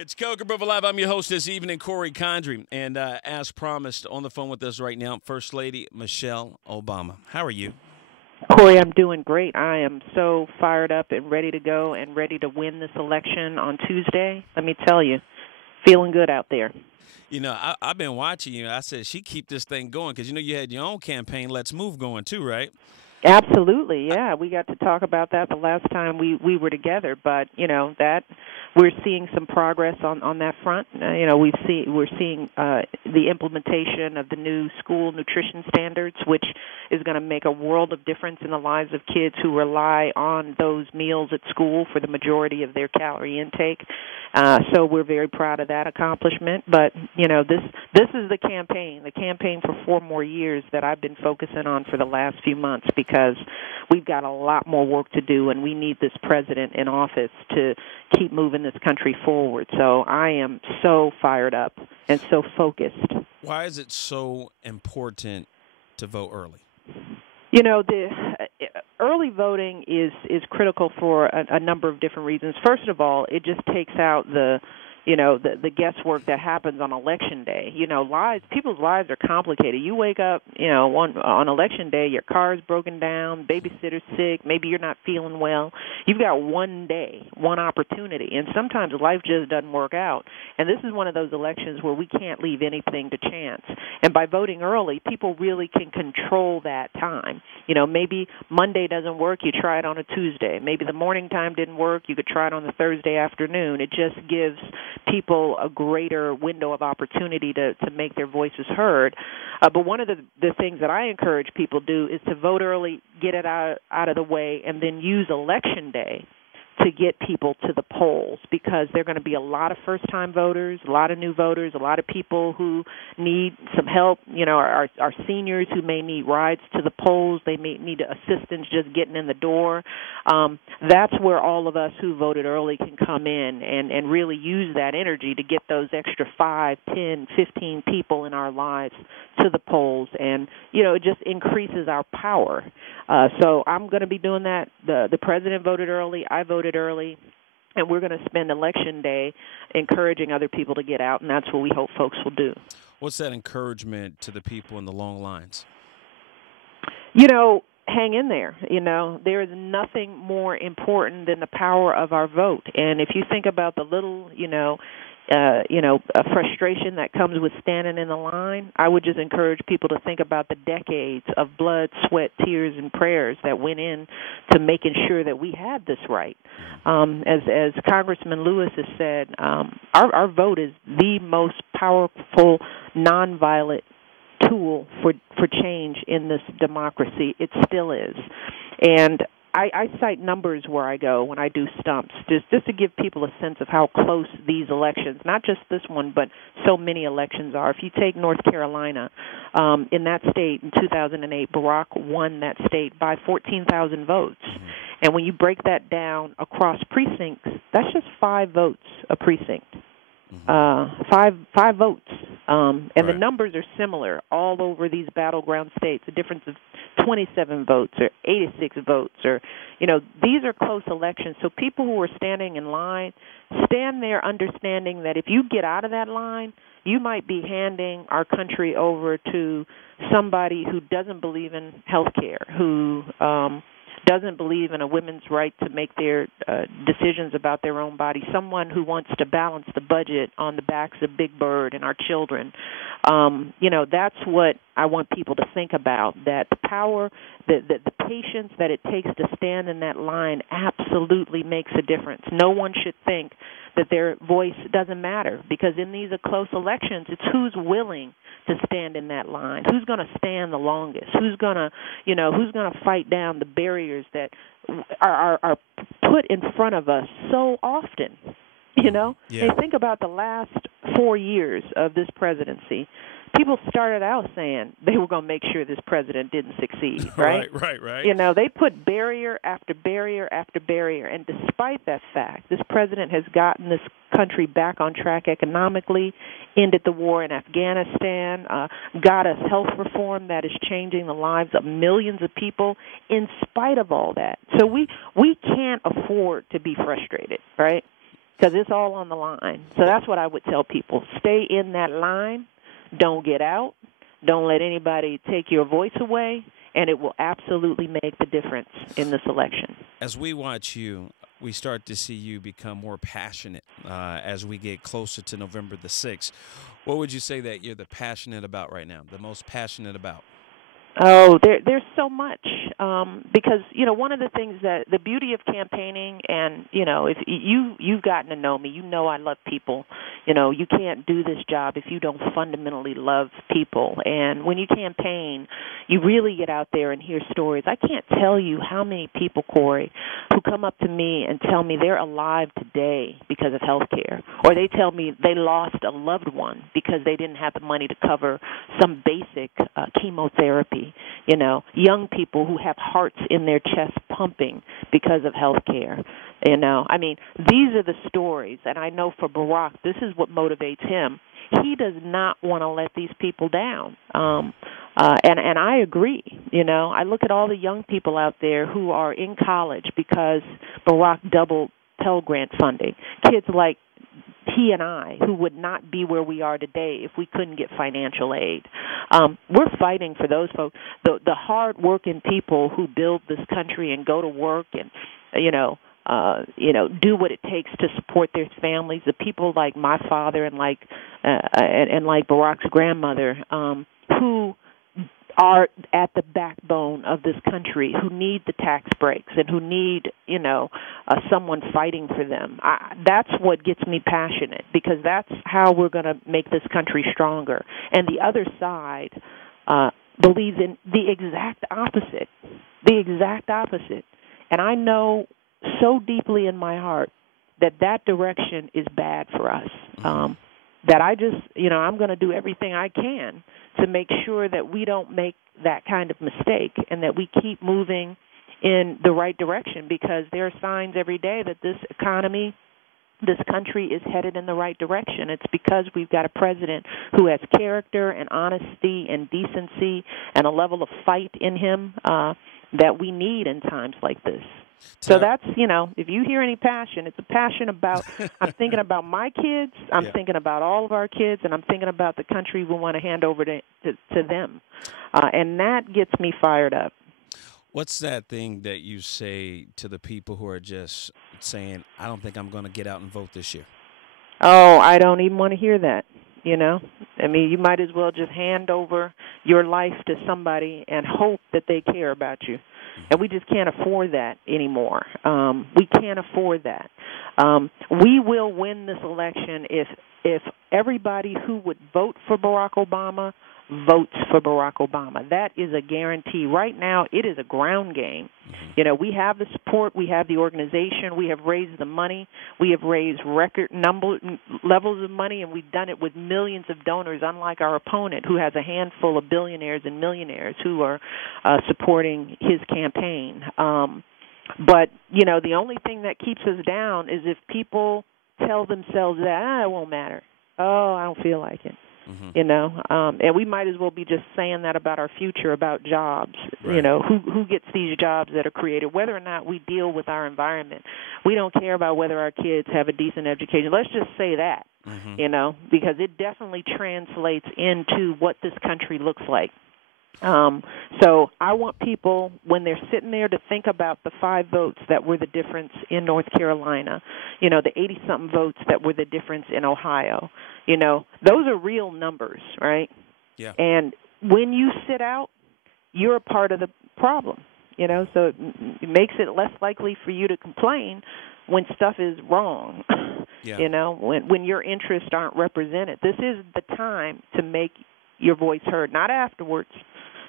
It's Coker Live. I'm your host this evening, Cory Condrey. And as promised, on the phone with us right now, First Lady Michelle Obama. How are you? Cory, I'm doing great. I am so fired up and ready to go and ready to win this election on Tuesday. Let me tell you, feeling good out there. You know, I've been watching you. I said she keep this thing going because, you know, you had your own campaign, Let's Move, going too, right? Absolutely, yeah. We got to talk about that the last time we were together, but that we're seeing some progress on that front. We're seeing the implementation of the new school nutrition standards, which is going to make a world of difference in the lives of kids who rely on those meals at school for the majority of their calorie intake. So we're very proud of that accomplishment. But this is the campaign for 4 more years that I've been focusing on for the last few months, because we've got a lot more work to do, and we need this president in office to keep moving this country forward. So I am so fired up and so focused. Why is it so important to vote early? The early voting is critical for a number of different reasons. First of all, it just takes out the guesswork that happens on Election Day. People's lives are complicated. You wake up, on Election Day, your car's broken down, babysitter's sick, maybe you're not feeling well. You've got one day, one opportunity, and sometimes life just doesn't work out. And this is one of those elections where we can't leave anything to chance. And by voting early, people really can control that time. Maybe Monday doesn't work, you try it on a Tuesday. Maybe the morning time didn't work, you could try it on the Thursday afternoon. It just gives people a greater window of opportunity to make their voices heard. But one of the things that I encourage people to do is to vote early, get it out of the way, and then use Election Day to get people to the polls, because there are going to be a lot of first-time voters, a lot of new voters, a lot of people who need some help, our seniors who may need rides to the polls, they may need assistance just getting in the door. That's where all of us who voted early can come in and really use that energy to get those extra 5, 10, 15 people in our lives to the polls, and, it just increases our power. So I'm going to be doing that. The president voted early, I voted early, and we're going to spend Election Day encouraging other people to get out, and that's what we hope folks will do. What's that encouragement to the people in the long lines? Hang in there. There is nothing more important than the power of our vote. And if you think about the little, a frustration that comes with standing in the line, I would just encourage people to think about the decades of blood, sweat, tears, and prayers that went in to making sure that we had this right. As Congressman Lewis has said, our vote is the most powerful nonviolent tool for change in this democracy. It still is. And I cite numbers where I go when I do stumps, just to give people a sense of how close these elections, not just this one, but so many elections are. If you take North Carolina, in that state in 2008, Barack won that state by 14,000 votes. And when you break that down across precincts, that's just 5 votes a precinct. Five votes. And right. The numbers are similar all over these battleground states, a difference of 27 votes or 86 votes. Or, these are close elections. So people who are standing in line, stand there understanding that if you get out of that line, you might be handing our country over to somebody who doesn't believe in health care, who doesn't believe in a woman's right to make their decisions about their own body, someone who wants to balance the budget on the backs of Big Bird and our children. That's what I want people to think about, that the power, the patience that it takes to stand in that line absolutely makes a difference. No one should think that their voice doesn't matter, because in these close elections, it's who's willing to stand in that line, who's going to stand the longest, who's going to fight down the barriers that are put in front of us so often. Yeah. And think about the last 4 years of this presidency. People started out saying they were going to make sure this president didn't succeed, right? Right. They put barrier after barrier after barrier, and despite that fact, this president has gotten this country back on track economically, ended the war in Afghanistan, got us health reform that is changing the lives of millions of people in spite of all that. So we can't afford to be frustrated, right? because it's all on the line. So that's what I would tell people. Stay in that line. Don't get out. Don't let anybody take your voice away, and it will absolutely make the difference in this election. As we watch you, we start to see you become more passionate as we get closer to November the 6th. What would you say that you're the passionate about right now, the most passionate about? Oh, there's so much because one of the things that the beauty of campaigning, and if you've gotten to know me, I love people. You can't do this job if you don't fundamentally love people. And when you campaign, you really get out there and hear stories. I can't tell you how many people, Cory, who come up to me and tell me they're alive today because of health care, or they tell me they lost a loved one because they didn't have the money to cover some basic chemotherapy. Young people who have hearts in their chest pumping because of health care. These are the stories, and I know for Barack, this is what motivates him. He does not want to let these people down. And I agree. I look at all the young people out there who are in college because Barack doubled Pell Grant funding. Kids like he and I, who would not be where we are today if we couldn't get financial aid. We're fighting for those folks, the hard-working people who build this country and go to work and, do what it takes to support their families. The people like my father and like Barack's grandmother, who are at the backbone of this country, who need the tax breaks and who need, someone fighting for them. That's what gets me passionate, because that's how we're going to make this country stronger. And the other side believes in the exact opposite, And I know so deeply in my heart that direction is bad for us. That I just, I'm going to do everything I can to make sure that we don't make that kind of mistake and that we keep moving in the right direction, because there are signs every day that this economy, this country is headed in the right direction. It's because we've got a president who has character and honesty and decency and a level of fight in him that we need in times like this. So that's, if you hear any passion, it's a passion about, I'm thinking about my kids, I'm thinking about all of our kids, and I'm thinking about the country we want to hand over to them. And that gets me fired up. What's that thing that you say to the people who are just saying, I don't think I'm going to get out and vote this year? Oh, I don't even want to hear that. You might as well just hand over your life to somebody and hope that they care about you. And we just can't afford that anymore. We can't afford that. We will win this election if everybody who would vote for Barack Obama votes for Barack Obama. That is a guarantee. Right now, it is a ground game. We have the support. We have the organization. We have raised the money. We have raised record levels of money, and we've done it with millions of donors, unlike our opponent, who has a handful of billionaires and millionaires who are supporting his campaign. But, the only thing that keeps us down is if people tell themselves that, it won't matter. Oh, I don't feel like it. And we might as well be just saying that about our future, about jobs. Right. Who gets these jobs that are created, whether or not we deal with our environment. We don't care about whether our kids have a decent education. Let's just say that, because it definitely translates into what this country looks like. So I want people, when they're sitting there, to think about the 5 votes that were the difference in North Carolina, the 80-something votes that were the difference in Ohio. Those are real numbers, right? Yeah. And when you sit out, you're a part of the problem, so it makes it less likely for you to complain when stuff is wrong, when your interests aren't represented. This is the time to make your voice heard, not afterwards.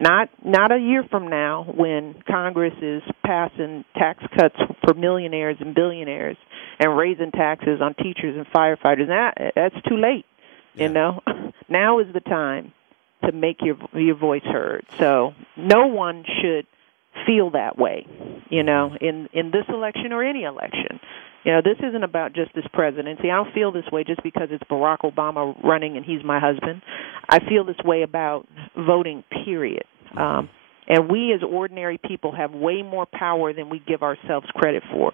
Not a year from now when Congress is passing tax cuts for millionaires and billionaires and raising taxes on teachers and firefighters. That's too late, Now is the time to make your voice heard. So no one should feel that way, in this election or any election. This isn't about just this presidency. I don't feel this way just because it's Barack Obama running and he's my husband. I feel this way about voting, period. And we as ordinary people have way more power than we give ourselves credit for.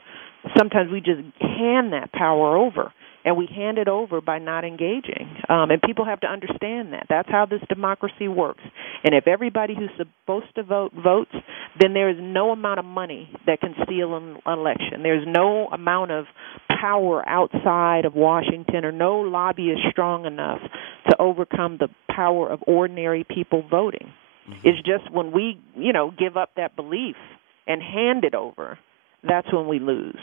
sometimes we just hand that power over, and we hand it over by not engaging. And people have to understand that. That's how this democracy works. And if everybody who's supposed to vote votes, then there is no amount of money that can steal an election. There's no amount of power outside of Washington, or no lobbyist strong enough to overcome the power of ordinary people voting. Mm-hmm. It's just when we, give up that belief and hand it over, that's when we lose.